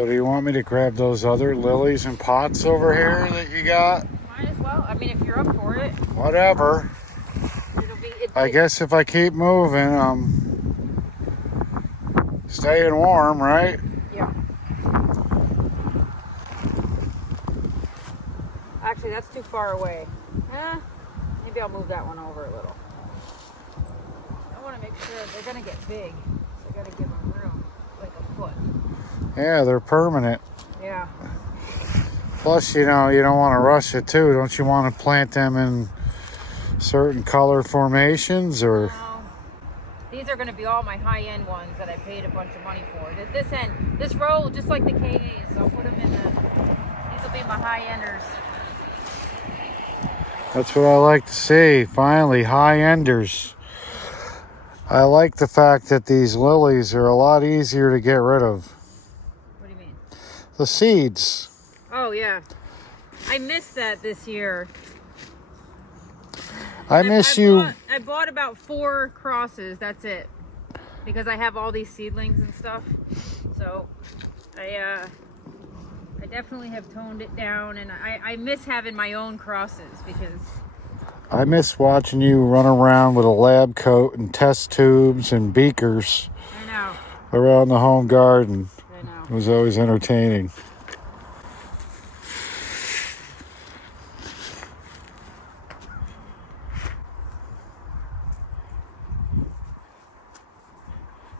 So do you want me to grab those other lilies and pots over here that you got? Might as well. I mean, if you're up for it. Whatever. I guess if I keep moving, I'm staying warm, right? Yeah. Actually, that's too far away. Maybe I'll move that one over a little. I want to make sure they're going to get big. So I got to give them room, like a foot. Yeah, they're permanent. Yeah. Plus, you know, you don't want to rush it too. Don't you want to plant them in certain color formations or? No. These are going to be all my high-end ones that I paid a bunch of money for. This end, this row, just like the KAs, so I'll put them in the, these will be my high-enders. That's what I like to see. Finally, high-enders. I like the fact that these lilies are a lot easier to get rid of. What do you mean? The seeds. Oh, yeah. I missed that this year. I bought about 4 crosses, that's it. Because I have all these seedlings and stuff. So I definitely have toned it down, and I miss having my own crosses because I miss watching you run around with a lab coat and test tubes and beakers. I know. Around the home garden. I know. It was always entertaining.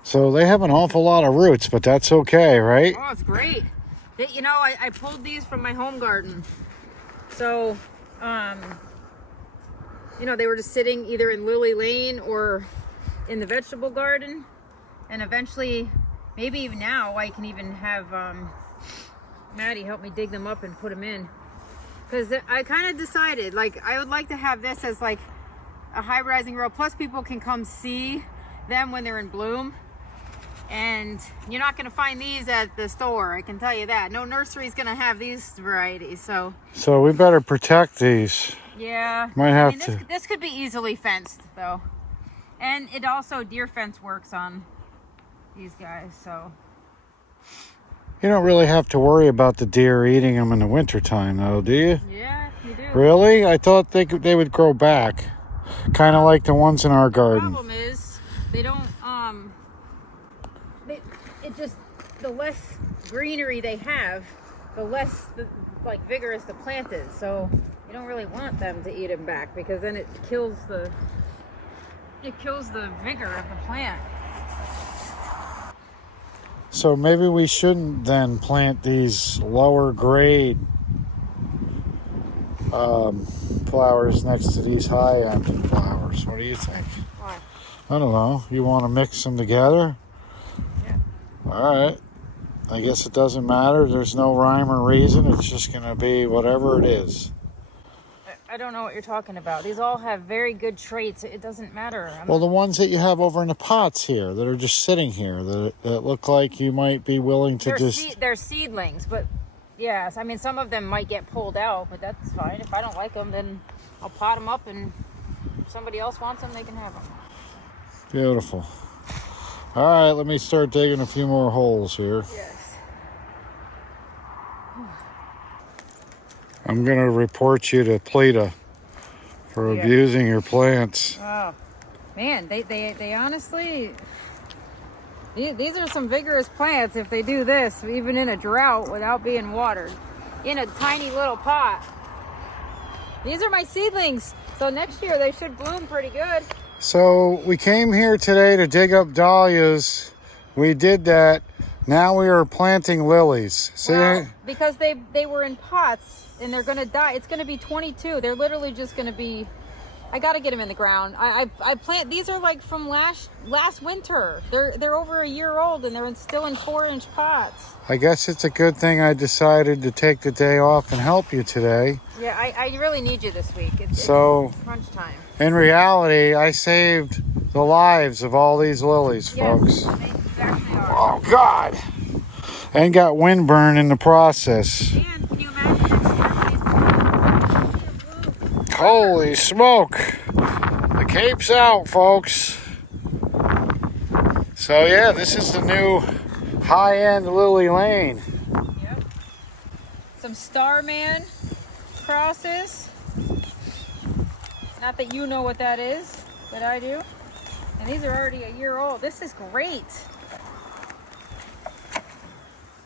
So they have an awful lot of roots, but that's okay, right? Oh, it's great. You know, I pulled these from my home garden. So, you know, they were just sitting either in Lily Lane or in the vegetable garden. And eventually, maybe even now, I can even have Maddie help me dig them up and put them in. Because I kind of decided, like, I would like to have this as like a hybridizing row. Plus, people can come see them when they're in bloom. And you're not going to find these at the store, I can tell you that. No nursery's going to have these varieties, so we better protect these. Yeah. Might have to. This could be easily fenced, though. And it also, deer fence works on these guys, so. You don't really have to worry about the deer eating them in the wintertime, though, do you? Yeah, you do. Really? I thought they would grow back. Kind of like the ones in our garden. The problem is, they don't, the less greenery they have, the less like vigorous the plant is. So you don't really want them to eat them back because then it kills the vigor of the plant. So maybe we shouldn't then plant these lower grade flowers next to these high end flowers. What do you think? Why? I don't know. You want to mix them together? Yeah. All right. I guess it doesn't matter. There's no rhyme or reason. It's just going to be whatever it is. I don't know what you're talking about. These all have very good traits. It doesn't matter. Well, the ones that you have over in the pots here that are just sitting here that look like you might be willing to they're seedlings, but yes, I mean, some of them might get pulled out, but that's fine. If I don't like them, then I'll pot them up, and if somebody else wants them, they can have them. Beautiful. All right, let me start digging a few more holes here. Yes. I'm going to report you to PLETA for abusing your plants. Oh, man, they honestly, these are some vigorous plants if they do this, even in a drought without being watered, in a tiny little pot. These are my seedlings, so next year they should bloom pretty good. So we came here today to dig up dahlias. We did that. Now we are planting lilies. See? Well, because they were in pots and they're gonna die. It's gonna be 22. They're literally just gonna be. I gotta get them in the ground. I plant. These are like from last winter. They're over a year old and they're still in 4-inch pots. I guess it's a good thing I decided to take the day off and help you today. Yeah, I really need you this week. It's crunch time. In reality, I saved the lives of all these lilies, folks. They exactly are. Oh, God. And got windburn in the process. Man, can you imagine this? Holy smoke. The cape's out, folks. So, yeah, this is the new high-end Lily Lane. some Starman crosses. Not that you know what that is, but I do. And these are already a year old. This is great.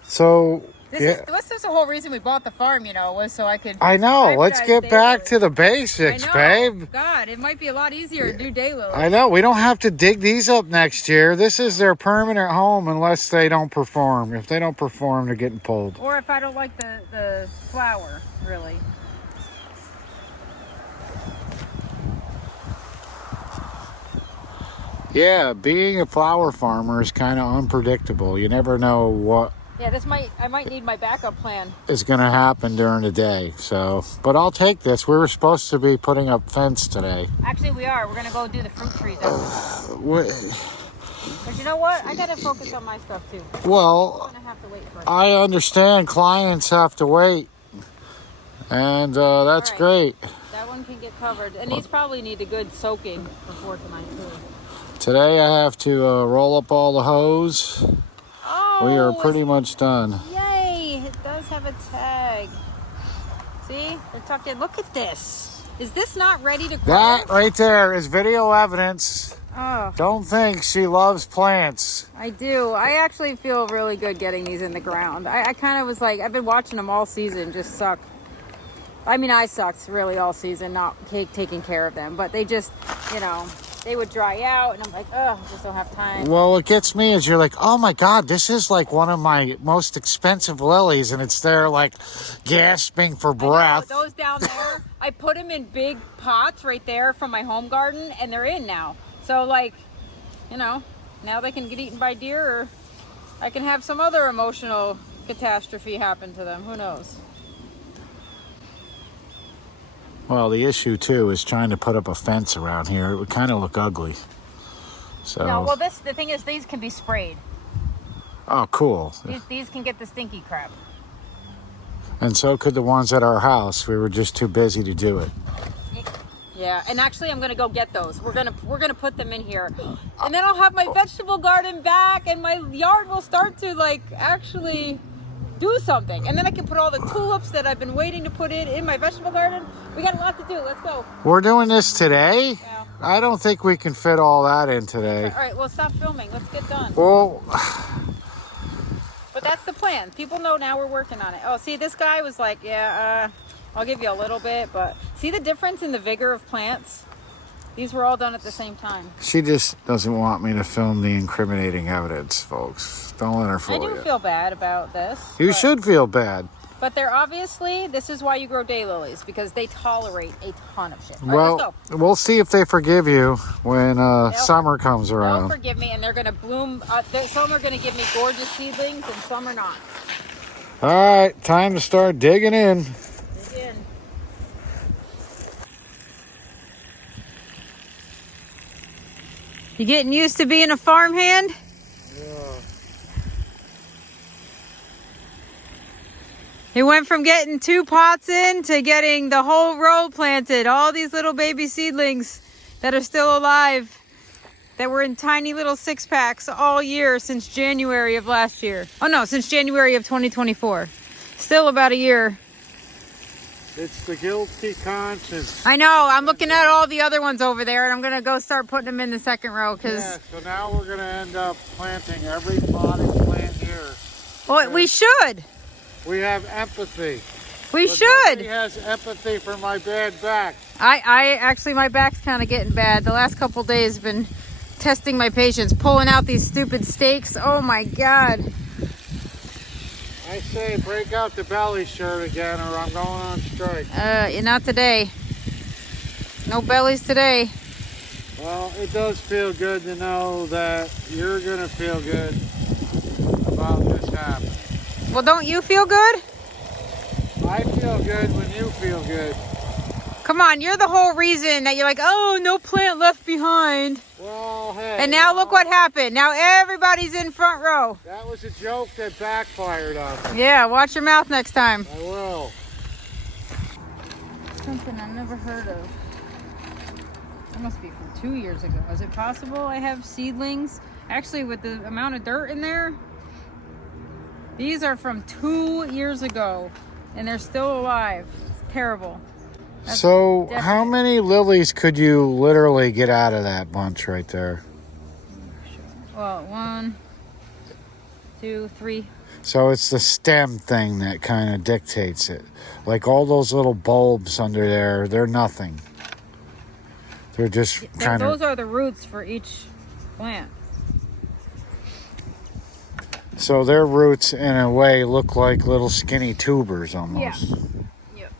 So This is the whole reason we bought the farm, you know, was so I could. I know. Let's get back to the basics, babe. God, it might be a lot easier to do daylilies. I know. We don't have to dig these up next year. This is their permanent home unless they don't perform. If they don't perform, they're getting pulled. Or if I don't like the flower, really. Yeah, being a flower farmer is kind of unpredictable. You never know what Yeah, I might need my backup plan. is going to happen during the day. So, but I'll take this. We were supposed to be putting up fence today. Actually, we are. We're going to go do the fruit trees after this. But you know what? I got to focus on my stuff too. Well, I'm going to have to wait for it. I understand clients have to wait. And that's right. great. That one can get covered. And these probably need a good soaking before tonight too. Today I have to roll up all the hose. Oh, We are pretty much done. Yay! It does have a tag. See? They're tucked in. Look at this. Is this not ready to grow? That right there is video evidence. Oh, Don't think she loves plants. I do. I actually feel really good getting these in the ground. I kind of was like, I've been watching them all season just suck. I mean, I sucked really all season, not taking care of them. But they just, you know, they would dry out. And I'm like, oh, I just don't have time. Well, what gets me is you're like, oh my God, this is like one of my most expensive lilies. And it's there like gasping for breath. I know, those down there, I put them in big pots right there from my home garden. And they're in now. So like, you know, now they can get eaten by deer, or I can have some other emotional catastrophe happen to them. Who knows? Well, the issue too is trying to put up a fence around here. It would kind of look ugly. So. No, well, the thing is, these can be sprayed. Oh, cool. These can get the stinky crap. And so could the ones at our house. We were just too busy to do it. Yeah, and actually, I'm gonna go get those. We're gonna put them in here, and then I'll have my vegetable garden back, and my yard will start to like actually do something. And then I can put all the tulips that I've been waiting to put in my vegetable garden. We got a lot to do. Let's go. We're doing this today? Yeah. I don't think we can fit all that in today. All right, well, stop filming. Let's get done. Well, but that's the plan. People know now we're working on it. Oh, see, this guy was like, yeah, I'll give you a little bit, but see the difference in the vigor of plants? These were all done at the same time. she just doesn't want me to film the incriminating evidence, folks. Don't let her fool you. I do feel bad about this. You should feel bad. But they're obviously, this is why you grow daylilies, because they tolerate a ton of shit. All right, Well, let's go. we'll see if they forgive you when summer comes They'll around. forgive me, and they're going to bloom. Some are going to give me gorgeous seedlings, and some are not. All right, time to start digging in. Dig in. You getting used to being a farmhand? Yeah. It went from getting 2 pots in to getting the whole row planted. All these little baby seedlings that are still alive, that were in tiny little 6-packs all year since January of last year. Oh no, since January of 2024. Still about a year. It's the guilty conscience. I know, I'm looking at all the other ones over there, and I'm gonna go start putting them in the second row, because... Yeah, so now we're going to end up planting every potted plant here. Well, we should. We have empathy. We But should. nobody has empathy for my bad back. I actually, my back's kind of getting bad. The last couple days been testing my patience, pulling out these stupid stakes. Oh my God. I say break out the belly shirt again or I'm going on strike. Not today. No bellies today. Well, it does feel good to know that you're going to feel good about this happening. Well, don't you feel good? I feel good when you feel good. Come on, you're the whole reason that you're like, oh, no plant left behind. Well, hey. And now look what happened. Now everybody's in front row. That was a joke that backfired on me. Yeah, watch your mouth next time. I will. Something I've never heard of. That must be from 2 years ago. Is it possible I have seedlings? Actually, with the amount of dirt in there, these are from 2 years ago. And they're still alive. It's terrible. That's So definite. how many lilies could you literally get out of that bunch right there? Well, 1, 2, 3. So it's the stem thing that kind of dictates it. Like all those little bulbs under there, they're nothing. They're just kind of... Those are the roots for each plant. So their roots, in a way, look like little skinny tubers almost. Yeah. Yep.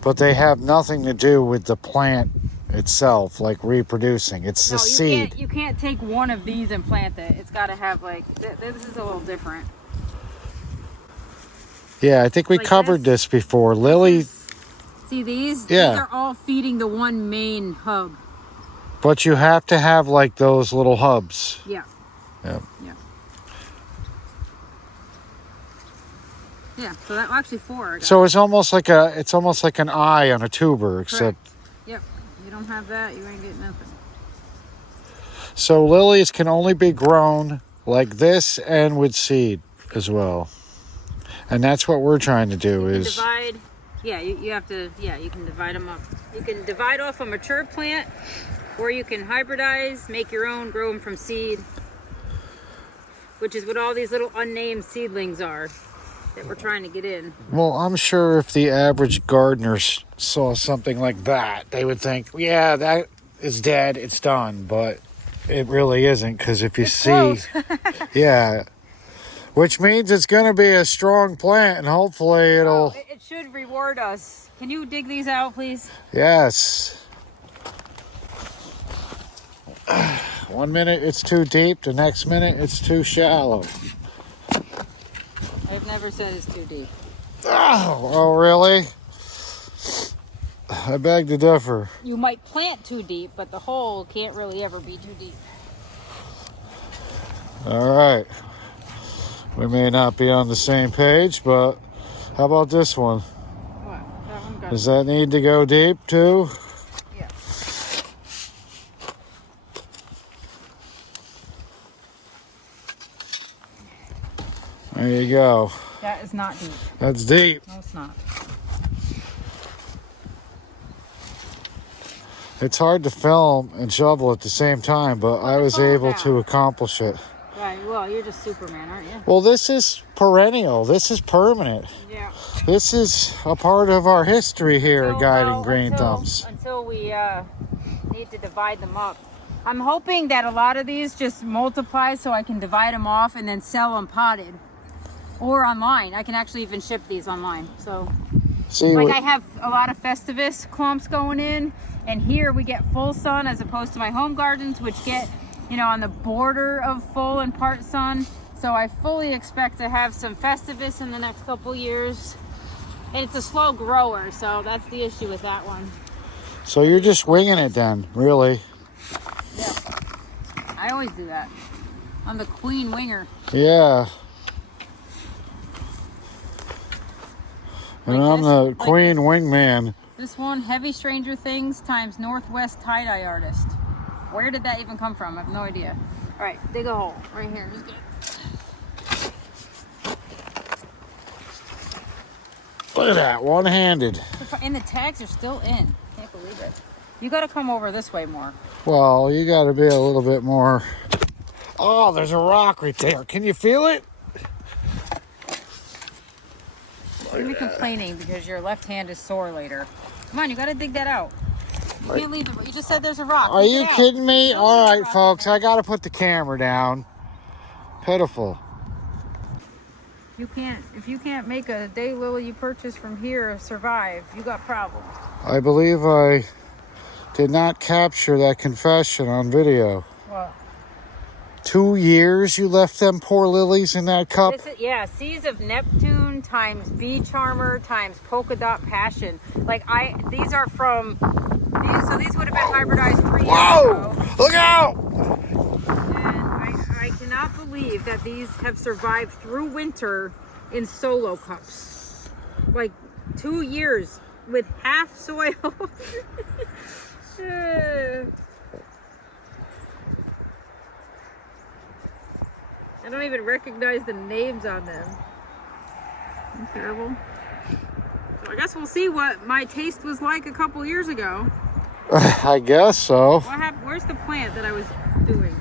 But they have nothing to do with the plant itself, like reproducing. It's the seed. You can't take one of these and plant it. It's got to have like, this is a little different. Yeah, I think we Like covered this before. Lily... See these? Yeah. These are all feeding the one main hub. But you have to have like those little hubs. Yeah. Yep. Yeah. Yeah, so that actually 4. So it's almost like an eye on a tuber, except... Correct. Yep. You don't have that, you ain't getting nothing. So lilies can only be grown like this and with seed as well. And that's what we're trying to do is... Divide. Yeah, you have to, you can divide them up. You can divide off a mature plant, or you can hybridize, make your own, grow them from seed, which is what all these little unnamed seedlings are that we're trying to get in. Well, I'm sure if the average gardener saw something like that, they would think, yeah, that is dead, it's done. But it really isn't, because if you see... Yeah. Which means it's going to be a strong plant, and hopefully it'll... Oh, it should reward us. Can you dig these out, please? Yes. 1 minute it's too deep, the next minute it's too shallow. I've never said it's too deep. Oh, really? I beg to differ. You might plant too deep, but the hole can't really ever be too deep. All right. We may not be on the same page, but how about this one? What? That one got... Does that need to go deep too? Yeah. There you go. That is not deep. That's deep. No, it's not. It's hard to film and shovel at the same time, but I was able to accomplish it. Right, well, you're just Superman, aren't you? Well, this is perennial. This is permanent. Yeah. This is a part of our history here at Guiding Green Thumbs. Until we need to divide them up. I'm hoping that a lot of these just multiply so I can divide them off and then sell them potted. Or online. I can actually even ship these online. So, See, like I have a lot of Festivus clumps going in. And here we get full sun as opposed to my home gardens, which get, on the border of full and part sun. So I fully expect to have some Festivus in the next couple years. And it's a slow grower, so that's the issue with that one. So you're just winging it then, really? Yeah. I always do that. I'm the queen winger. Yeah. And I'm the queen wingman. This one, Heavy Stranger Things times Northwest Tie-Dye Artist. Where did that even come from? I have no idea. All right, dig a hole right here. Just get it. Look at that, one-handed. And the tags are still in. Can't believe it. You got to come over this way more. Well, you got to be a little bit more. Oh, there's a rock right there. Can you feel it? You're complaining because your left hand is sore later. Come on, you got to dig that out. You can't leave it. You just said there's a rock. Are you kidding me? All right, folks, I got to put the camera down. Pitiful. If you can't make a daylily you purchase from here survive, you got problems. I believe I did not capture that confession on video. What? 2 years you left them poor lilies in that cup? Seas of Neptune times Bee Charmer times Polka Dot Passion. These are from, these would have been hybridized 3 years ago. Whoa! Look out! And I cannot believe that these have survived through winter in solo cups. 2 years with half soil. I don't even recognize the names on them. Isn't that terrible? guess we'll see what my taste was like a couple years ago. I guess so. What happened? Where's the plant that I was doing?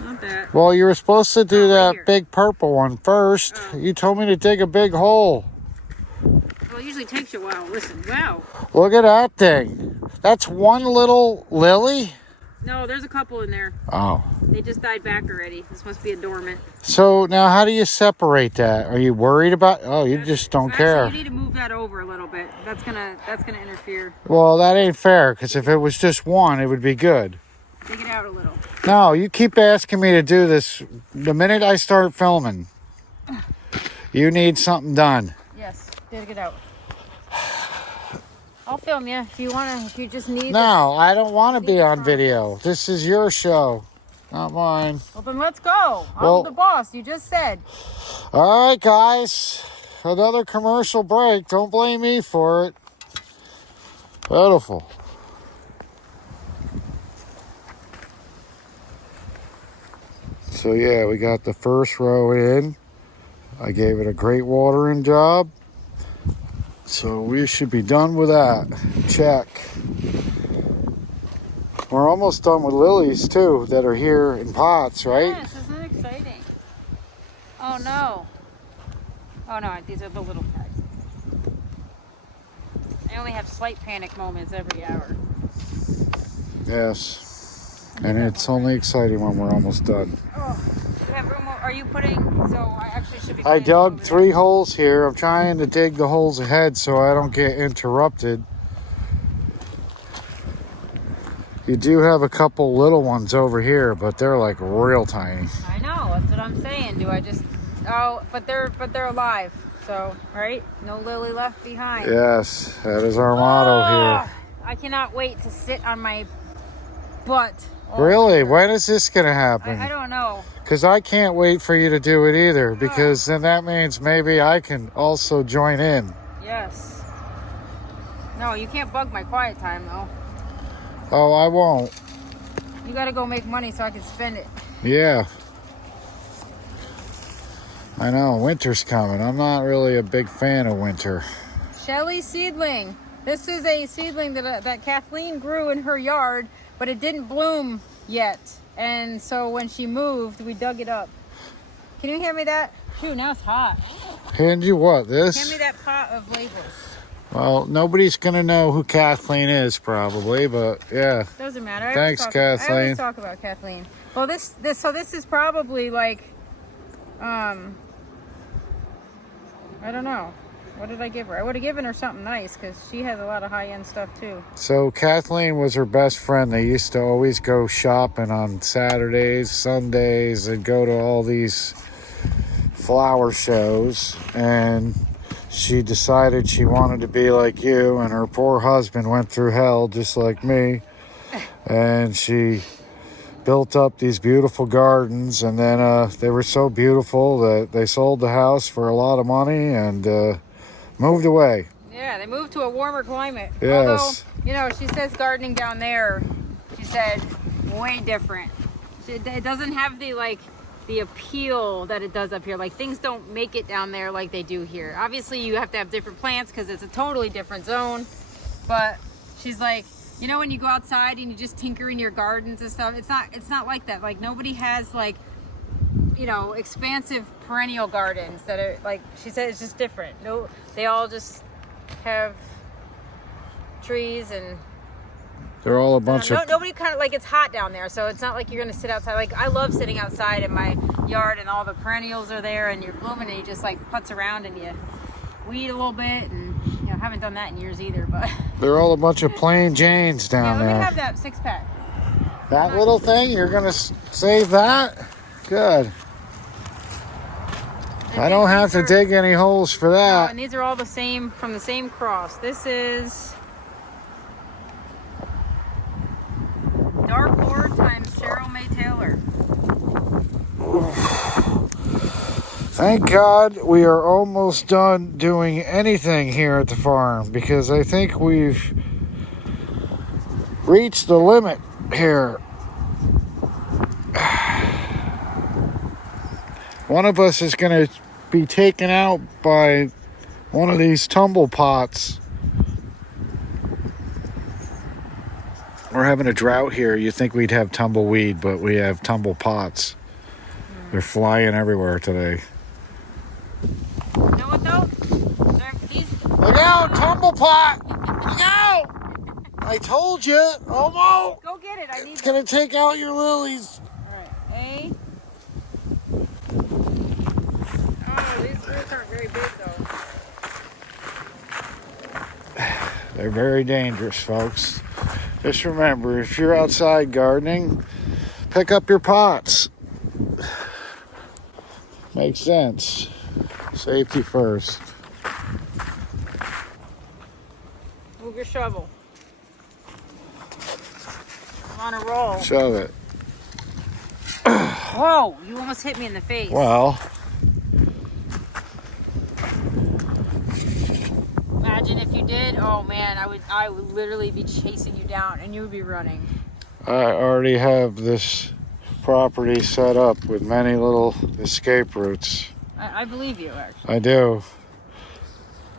Not that. Well, you were supposed to do right that here. big purple one first. Oh. You told me to dig a big hole. Well, it usually takes you a while. Listen, wow. Look at that thing. That's one little lily? No, there's a couple in there. Oh. They just died back already. This must be a dormant. So now how do you separate that? Are you worried about? Oh, you just don't care. Actually, you need to move that over a little bit. That's gonna interfere. Well, that ain't fair, because if it was just one, it would be good. Dig it out a little. No, you keep asking me to do this. The minute I start filming, you need something done. Yes, dig it out. I'll film you if you wanna. If you just need. No, I don't want to be on video. This is your show, not mine. Well, then let's go. Well- I'm the boss. You just said. All right, guys. Another commercial break. Don't blame me for it. Beautiful. So yeah, we got the first row in. I gave it a great watering job. So we should be done with that. Check. We're almost done with lilies too that are here in pots, right? Yes, isn't that exciting? Oh no. Oh no, these are the little guys. I only have slight panic moments every hour. Yes. And it's only exciting when we're almost done. Oh, you have room? Are you putting? So I actually should be. I putting dug over 3 holes here. I'm trying to dig the holes ahead so I don't get interrupted. You do have a couple little ones over here, but they're like real tiny. there. I know. That's what I'm saying. Do I just? Oh, but they're alive. So right, no lily left behind. Yes, that is our motto here. I cannot wait to sit on my butt. Really? When is this going to happen? I don't know. Because I can't wait for you to do it either, because then that means maybe I can also join in. Yes. No, you can't bug my quiet time though. Oh, I won't. You gotta go make money so I can spend it. Yeah. I know, winter's coming. I'm not really a big fan of winter. Shelly seedling. This is a seedling that Kathleen grew in her yard, but it didn't bloom yet. And so when she moved, we dug it up. Can you hand me that? Phew, now it's hot. Hand you what, this? Hand me that pot of labels. Well, nobody's going to know who Kathleen is probably, but yeah. Doesn't matter. Thanks, I Kathleen. always talk about Kathleen. Well, this is probably like, I don't know. What did I give her? I would have given her something nice because she has a lot of high-end stuff too. So Kathleen was her best friend. They used to always go shopping on Saturdays, Sundays, and go to all these flower shows. And she decided she wanted to be like you, and her poor husband went through hell just like me. And she built up these beautiful gardens, and then they were so beautiful that they sold the house for a lot of money and moved away. Yeah, they moved to a warmer climate. Yes. Although, she says gardening down there, she said, way different. It doesn't have the appeal that it does up here. Like, things don't make it down there like they do here. Obviously, you have to have different plants because it's a totally different zone. But she's like, when you go outside and you just tinker in your gardens and stuff, it's not like that. Like, nobody has expansive perennial gardens that are like, she said, it's just different. No, they all just have trees and They're all a bunch of... nobody kind of it's hot down there, so it's not like you're gonna sit outside. Like, I love sitting outside in my yard and all the perennials are there and you're blooming and you just putz around and you weed a little bit, and haven't done that in years either, but They're all a bunch of plain Janes down let there. me have that 6-pack. That little thing, you're gonna save that? Good. I don't have to dig any holes for Oh, that. and these are all the same, from the same cross. This is Dark Lord times Cheryl May Taylor. Thank God we are almost done doing anything here at the farm, because I think we've reached the limit here. One of us is going to be taken out by one of these Tumblepots. We're having a drought here. You think we'd have tumbleweed, but we have Tumblepots. They're flying everywhere today. You know what though? Look out, Tumblepot! Look out! I told you, Omo. Go get it. I need It's gonna take out your lilies. Alright. Hey. Oh, these roots aren't very big though. They're very dangerous, folks. Just remember, if you're outside gardening, pick up your pots. Makes sense. Safety first. Move your shovel. I'm on a roll. Shove it. Whoa, you almost hit me in the face. Well, Imagine if you did. Oh man, I would literally be chasing you down and you would be running. I already have this property set up with many little escape routes. I believe you, actually. I do.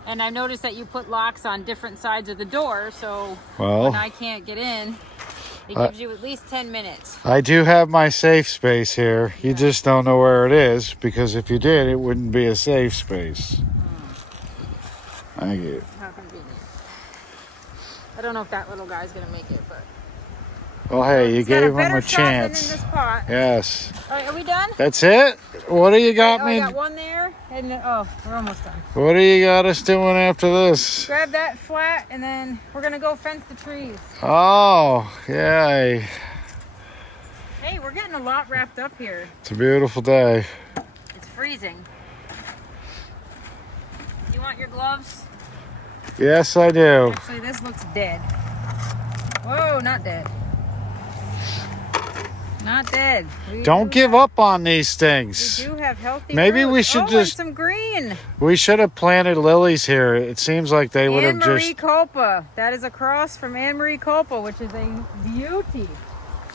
And I noticed that you put locks on different sides of the door, so Well, when I can't get in, it gives you at least 10 minutes. I do have my safe space here. You just don't know where it is, because if you did, it wouldn't be a safe space. Thank you. How convenient. I don't know if that little guy's gonna make it, but Well, hey, you he's got gave him better a shot than chance. in this pot. Yes. All right, are we done? That's it? What do you got Oh, me? I got one there, and we're almost done. What do you got us doing after this? Grab that flat, and then we're gonna go fence the trees. Oh, yay. Hey, we're getting a lot wrapped up here. It's a beautiful day. It's freezing. Do you want your gloves? Yes, I do. Actually, this looks dead. Whoa, not dead. Not dead. Don't give up on these We things. do have healthy Maybe we roots. should and just- some green. We should have planted lilies here. It seems like they would have Anne-Marie just Culpa. That is a cross from Anne-Marie Culpa, which is a beauty.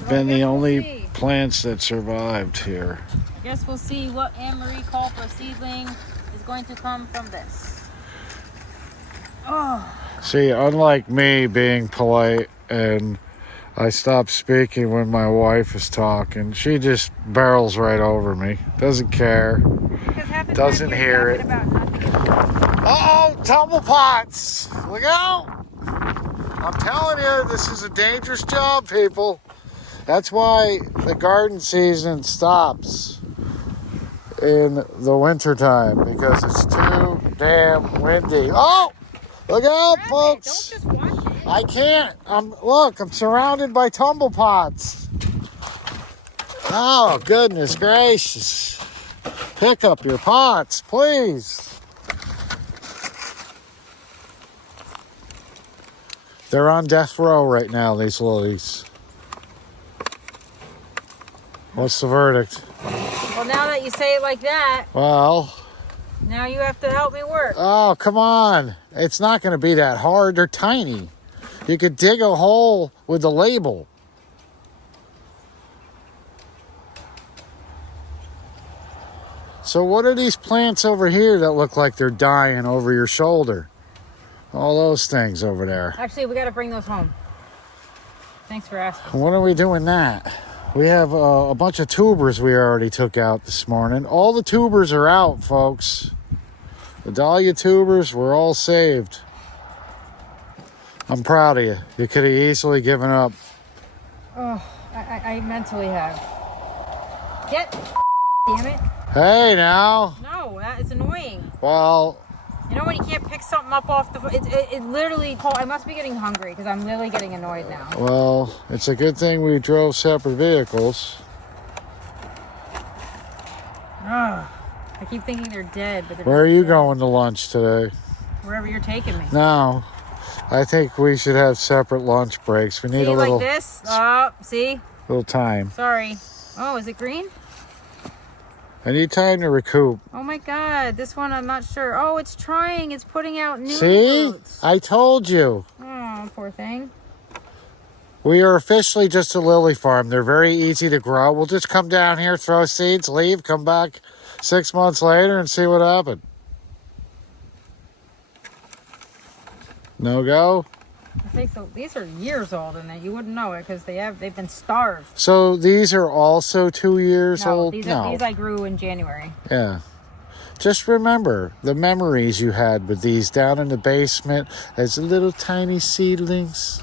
been the We'll only see. plants that survived here. I guess we'll see what Anne-Marie Culpa seedling is going to come from this. Oh, See, unlike me being polite and I stop speaking when my wife is talking, she just barrels right over me. Doesn't care. because half the Doesn't time hear you're it. yapping about nothing. Uh-oh, Tumblepots! Look out! I'm telling you, this is a dangerous job, people. That's why the garden season stops in the wintertime, because it's too damn windy. Oh! Look out, Grab it. folks! Don't just watch it. I can't. I'm surrounded by Tumblepots. Oh, goodness gracious. Pick up your pots, please. They're on death row right now, these lilies. What's the verdict? Well, now that you say it like that, Well, now you have to help me work. oh, come on. It's not going to be that hard. They're tiny. You could dig a hole with the label. So what are these plants over here that look like they're dying over your shoulder? All those things over there. Actually, we got to bring those home. Thanks for asking. When are we doing that? We have a bunch of tubers we already took out this morning. All the tubers are out, folks. The dahlia tubers were all saved. I'm proud of you. You could have easily given up. Oh, I mentally have. Get, damn it. Hey, now. No, that is annoying. Well, You know when you can't pick something up off the... It literally... Oh, I must be getting hungry because I'm literally getting annoyed now. well, it's a good thing we drove separate vehicles. Ugh. I keep thinking they're dead, but they're Where are not you dead. going to lunch today? Wherever you're taking me. No. I think we should have separate lunch breaks. We need See, a little, like this? Oh, see? little time. Sorry. Oh, is it green? I need time to recoup. Oh my god, this one I'm not sure. Oh, it's trying. It's putting out new See? roots. I told you. Oh, poor thing. We are officially just a lily farm. They're very easy to grow. We'll just come down here, throw seeds, leave, come back 6 months later and see what happened. No go? These are years old, and you wouldn't know it because they've been starved. So these are also 2 years old? These I grew in January. Yeah. Just remember the memories you had with these down in the basement as little tiny seedlings.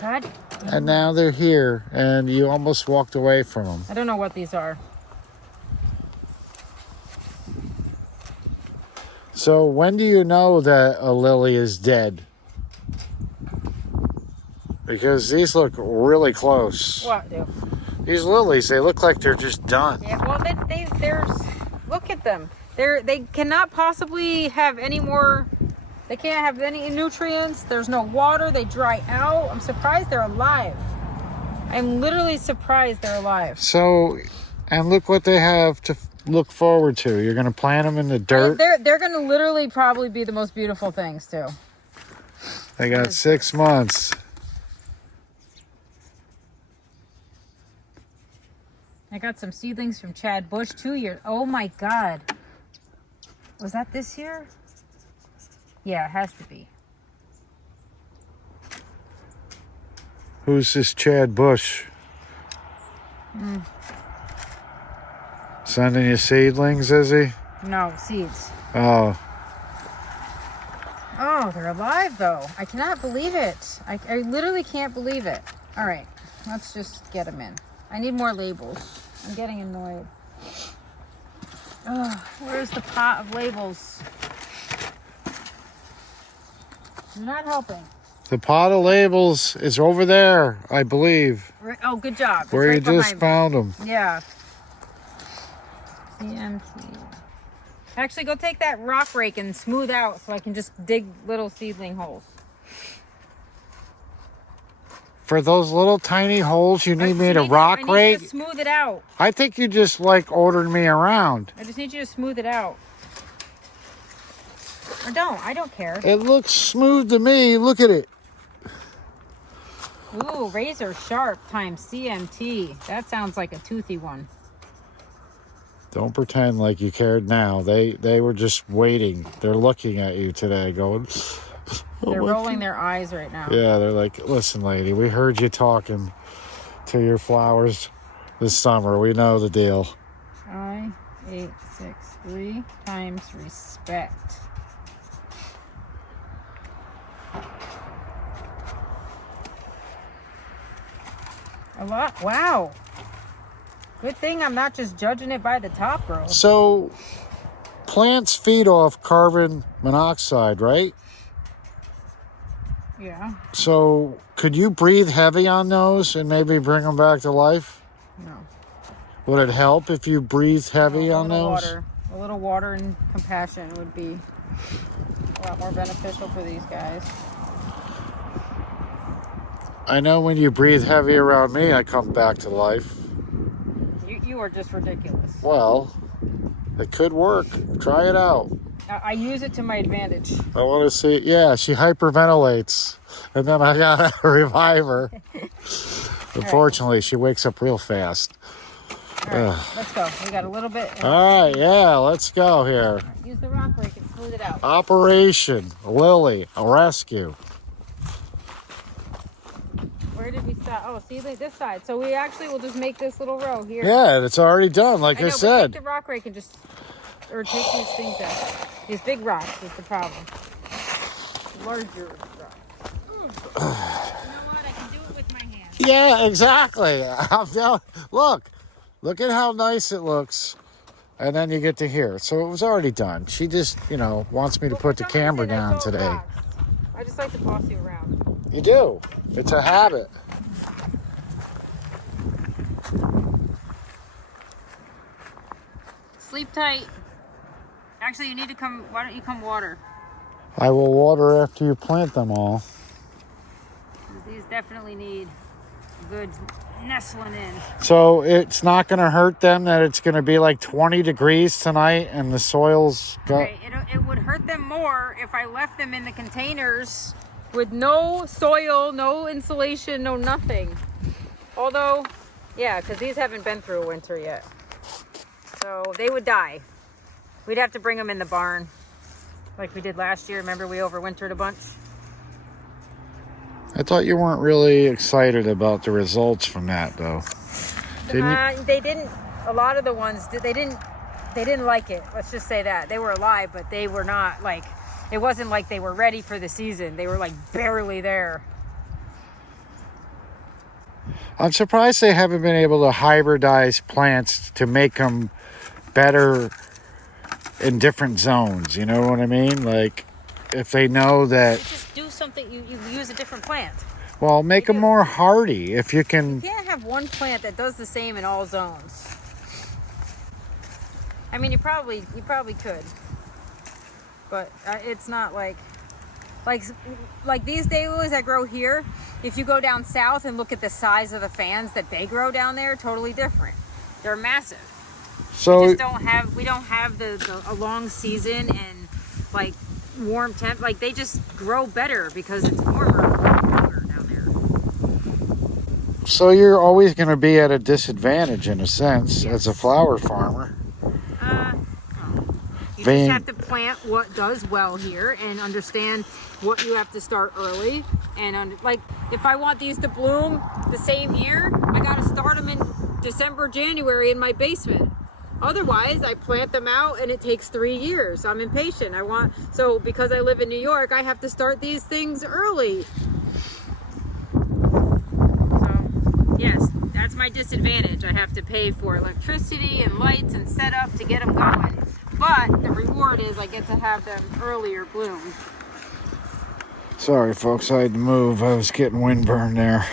God. And now they're here, and you almost walked away from them. I don't know what these are. So when do you know that a lily is dead? Because these look really close. What do? These lilies, they look like they're just done. Yeah, well, they're look at them. They cannot possibly have any more. They can't have any nutrients. There's no water. They dry out. I'm surprised they're alive. I'm literally surprised they're alive. So, and look what they have to look forward to. You're going to plant them in the dirt. They're going to literally probably be the most beautiful things too. They got 6 months. I got some seedlings from Chad Bush, 2 years. Oh my God. Was that this year? Yeah, it has to be. Who's this Chad Bush? Sending you seedlings, is he? No, seeds. Oh. Oh, they're alive though. I cannot believe it. I literally can't believe it. All right, let's just get them in. I need more labels. I'm getting annoyed. Oh, where's the pot of labels? You're not helping. The pot of labels is over there, I believe. Oh, good job. It's where right you just found them. Yeah. CMT. Actually, go take that rock rake and smooth out so I can just dig little seedling holes. For those little tiny holes, you need me to rock rake? I need you to smooth it out. I think you just like ordered me around. I just need you to smooth it out. Or don't. I don't care. It looks smooth to me. Look at it. Ooh, razor sharp times CMT. That sounds like a toothy one. Don't pretend like you cared now. They were just waiting. They're looking at you today going... Oh, they're rolling their eyes right now. Yeah, they're like, listen, lady, we heard you talking to your flowers this summer. We know the deal. 5863 times respect. A lot. Wow. Good thing I'm not just judging it by the top row. So, plants feed off carbon monoxide, right? Yeah. So, could you breathe heavy on those and maybe bring them back to life? No. Would it help if you breathed heavy on those? A little water and compassion would be a lot more beneficial for these guys. I know when you breathe heavy around me, I come back to life. You are just ridiculous. Well, it could work. Try it out. I use it to my advantage. I want to see. Yeah, she hyperventilates, and then I gotta revive her. Unfortunately, she wakes up real fast. All right, let's go. We got a little bit. All right, yeah, let's go here. Right, use the rock rake and smooth it out. Operation Lily, a rescue. Where did we stop? Oh, see this side. So we actually will just make this little row here. Yeah, it's already done, like I know, said. But take the rock rake and just, or take these things out. These big rocks is the problem. Larger rocks. You know what? I can do it with my hands. Yeah, exactly. Look at how nice it looks. And then you get to here. So it was already done. She just, wants me to put the camera down today. Rocks. I just like to boss you around. You do. It's a habit. Sleep tight. Actually, you need to come. Why don't you come water? I will water after you plant them all. These definitely need good nestling in. So it's not going to hurt them that it's going to be like 20 degrees tonight and the soil's got... Right. It would hurt them more if I left them in the containers with no soil, no insulation, no nothing. Although, yeah, because these haven't been through a winter yet. So they would die. We'd have to bring them in the barn like we did last year. Remember we overwintered a bunch? I thought you weren't really excited about the results from that, though. Didn't you? They didn't. A lot of the ones they didn't like it. Let's just say that they were alive, but they were not like. It wasn't like they were ready for the season. They were like barely there. I'm surprised they haven't been able to hybridize plants to make them better in different zones. You know what I mean? Like, if they know that... You just do something, you use a different plant. Well, make them more hardy if you can... You can't have one plant that does the same in all zones. I mean, you probably could. But it's not like these daylilies that grow here, if you go down south and look at the size of the fans that they grow down there, totally different. They're massive. So we don't have a long season and like warm temp. Like they just grow better because it's warmer down there. So you're always going to be at a disadvantage in a sense as a flower farmer. You just have to plant what does well here and understand what you have to start early. And like, if I want these to bloom the same year, I got to start them in December, January in my basement. Otherwise, I plant them out and it takes 3 years. I'm impatient. So because I live in New York, I have to start these things early. So yes, that's my disadvantage. I have to pay for electricity and lights and setup to get them going. But the reward is I get to have them earlier bloom. Sorry, folks, I had to move. I was getting windburn there.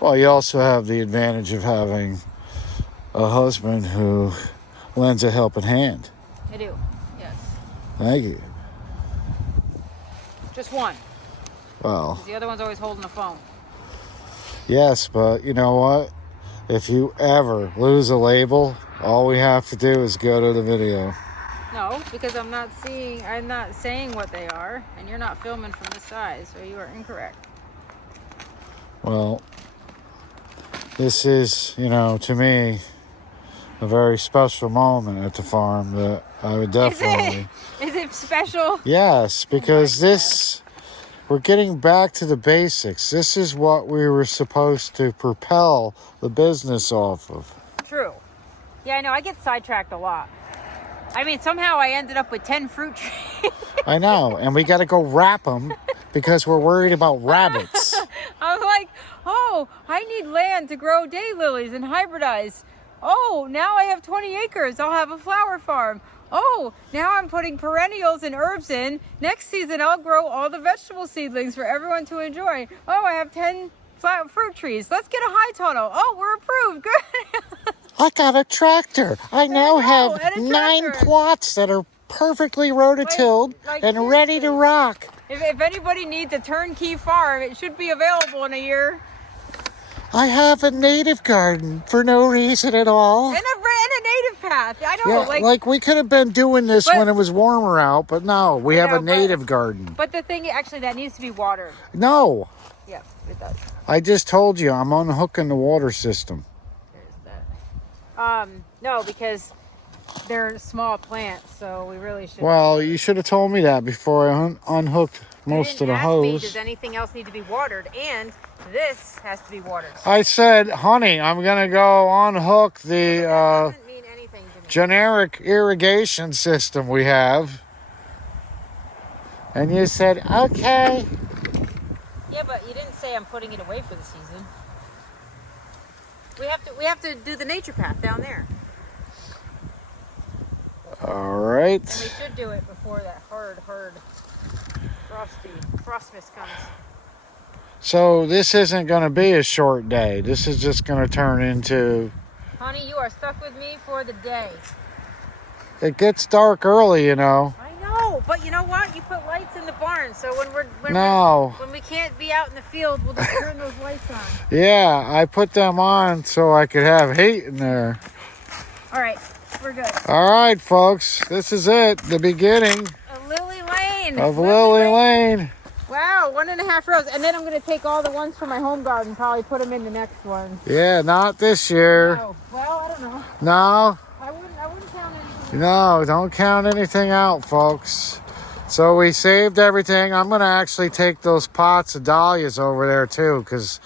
Well, you also have the advantage of having a husband who lends a helping hand. I do, yes. Thank you. Just one. Well, The other one's always holding the phone. yes, but you know what? If you ever lose a label, all we have to do is go to the video. No, because I'm not saying what they are, and you're not filming from this side, so you are incorrect. Well, this is, to me, a very special moment at the farm that I would definitely... Is it special? Yes, because we're getting back to the basics. This is what we were supposed to propel the business off of. True. Yeah, I know. I get sidetracked a lot. I mean, somehow I ended up with 10 fruit trees. I know, and we got to go wrap them because we're worried about rabbits. I was like, oh, I need land to grow daylilies and hybridize. Oh, now I have 20 acres. I'll have a flower farm. Oh, now I'm putting perennials and herbs in. Next season, I'll grow all the vegetable seedlings for everyone to enjoy. Oh, I have 10 fruit trees. Let's get a high tunnel. Oh, we're approved. Good. I got a tractor. I now have and a 9 tractor. plots that are perfectly rototilled and ready to rock. If anybody needs a turnkey farm, it should be available in a year. I have a native garden for no reason at all. And a native path. I know. Yeah, like we could have been doing this when it was warmer out, but no, we have a native garden. But the thing, actually, that needs to be watered. No. Yeah, it does. I just told you I'm unhooking the water system. There's that. No, because they're small plants, so we really should. Well, you should have told me that before I unhooked most of the hose. Does anything else need to be watered? And this has to be watered. I said, honey, I'm going to go unhook the doesn't mean anything to me. generic irrigation system we have. And you said, okay. Yeah, but you didn't say I'm putting it away for the season. We have to do the nature path down there. All right. And we should do it before that hard frostmas comes. So this isn't going to be a short day. This is just going to turn into... Honey, you are stuck with me for the day. It gets dark early, I know, but you know what? You put lights in the barn, so when we can't be out in the field, we'll just turn those lights on. Yeah, I put them on so I could have heat in there. All right, we're good. All right, folks, this is it. The beginning Of Lily Lane. of Lily Lane. Wow, 1.5 rows. And then I'm going to take all the ones from my home garden, probably put them in the next one. Yeah, not this year. Oh, well, I don't know. No. I wouldn't count anything. No, don't count anything out, folks. So we saved everything. I'm going to actually take those pots of dahlias over there too, because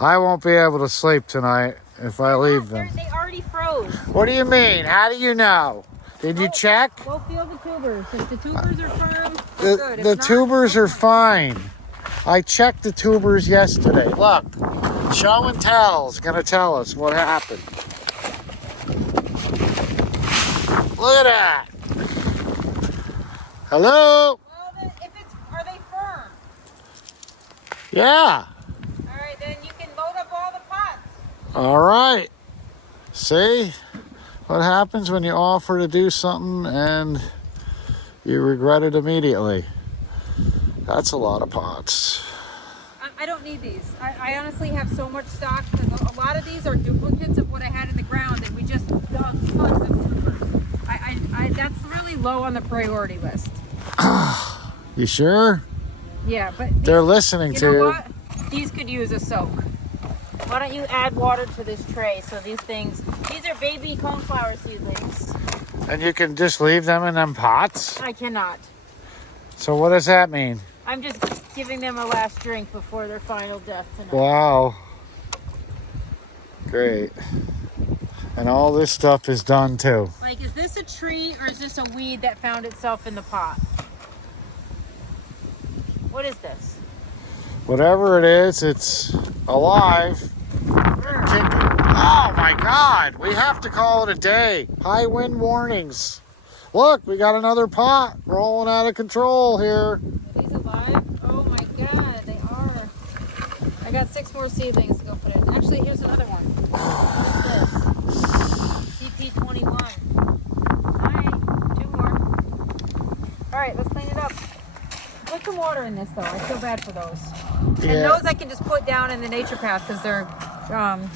I won't be able to sleep tonight if I leave them. They already froze. What do you mean? How do you know? Did you check? Go feel the tubers. If the tubers are firm, good. The tubers are fine. I checked the tubers yesterday. Look, show and tell is going to tell us what happened. Look at that. Hello? Well, are they firm? Yeah. All right, then you can load up all the pots. All right. See what happens when you offer to do something and you regret it immediately. That's a lot of pots. I don't need these. I honestly have so much stock because a lot of these are duplicates of what I had in the ground, and we just dug tons of tubers. That's really low on the priority list. You sure? Yeah, but they're listening to you. What? These could use a soak. Why don't you add water to this tray so these are baby coneflower seedlings. And you can just leave them in them pots? I cannot. So what does that mean? I'm just giving them a last drink before their final death tonight. Wow. Great. And all this stuff is done too. Like, is this a tree or is this a weed that found itself in the pot? What is this? Whatever it is, it's alive. Oh my God, we have to call it a day. High wind warnings. Look, we got another pot rolling out of control here. Are these alive? Oh my God, they are. I got 6 more seedlings to go put in. Actually, here's another one. What is this? CP21. Alright, 2 more. Alright, let's clean it up. Put some water in this though. I feel bad for those. Yeah. And those I can just put down in the nature path because they're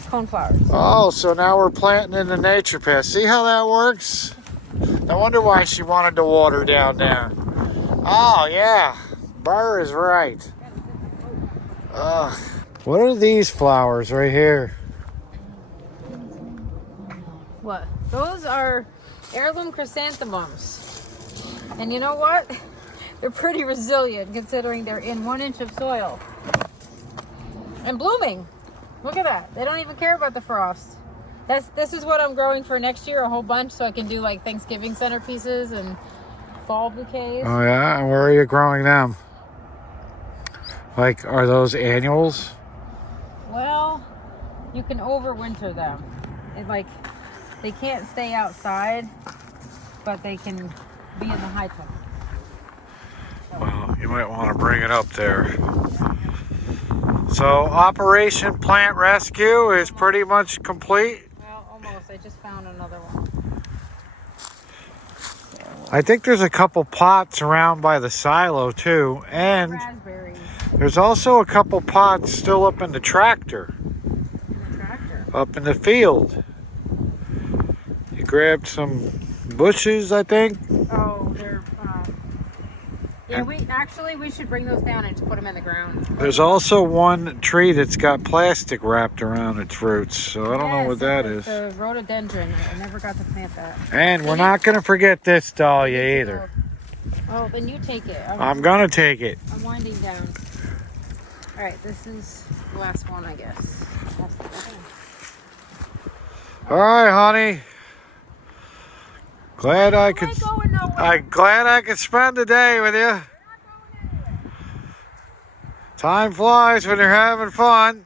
coneflowers. Oh, so now we're planting in the nature path. See how that works? No wonder why she wanted to water down there. Oh, yeah. Burr is right. What are these flowers right here? What? Those are heirloom chrysanthemums. And you know what? They're pretty resilient considering they're in 1 inch of soil. And blooming. Look at that. They don't even care about the frost. This is what I'm growing for next year, a whole bunch, so I can do like Thanksgiving centerpieces and fall bouquets. Oh yeah? And where are you growing them? Like, are those annuals? Well, you can overwinter them. They can't stay outside, but they can be in the high top. Well, you might want to bring it up there. So Operation Plant Rescue is pretty much complete. Well, almost. I just found another one. I think there's a couple pots around by the silo too, and raspberries. There's also a couple pots still up in the tractor. Up in the field. You grabbed some bushes, I think. Oh, they're yeah, we should bring those down and just put them in the ground. There's also one tree that's got plastic wrapped around its roots, so I don't know what that is. The rhododendron. I never got to plant that. And we're not going to forget this dahlia either. Oh, then you take it. I'm going to take it. I'm winding down. All right, this is the last one, I guess. All right, honey. Glad I could spend the day with you. Time flies when you're having fun.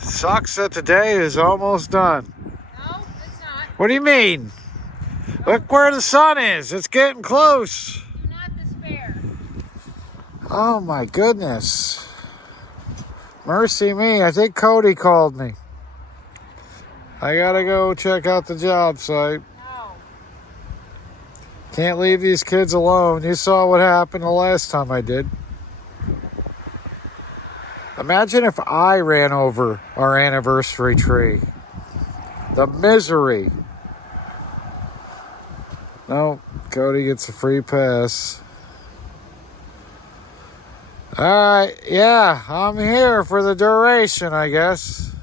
Sucks that the day is almost done. No, it's not. What do you mean? Look where the sun is. It's getting close. Do not despair. Oh my goodness. Mercy me. I think Cody called me. I gotta go check out the job site. No. Can't leave these kids alone. You saw what happened the last time I did. Imagine if I ran over our anniversary tree. The misery. No, Cody gets a free pass. All right, yeah, I'm here for the duration, I guess.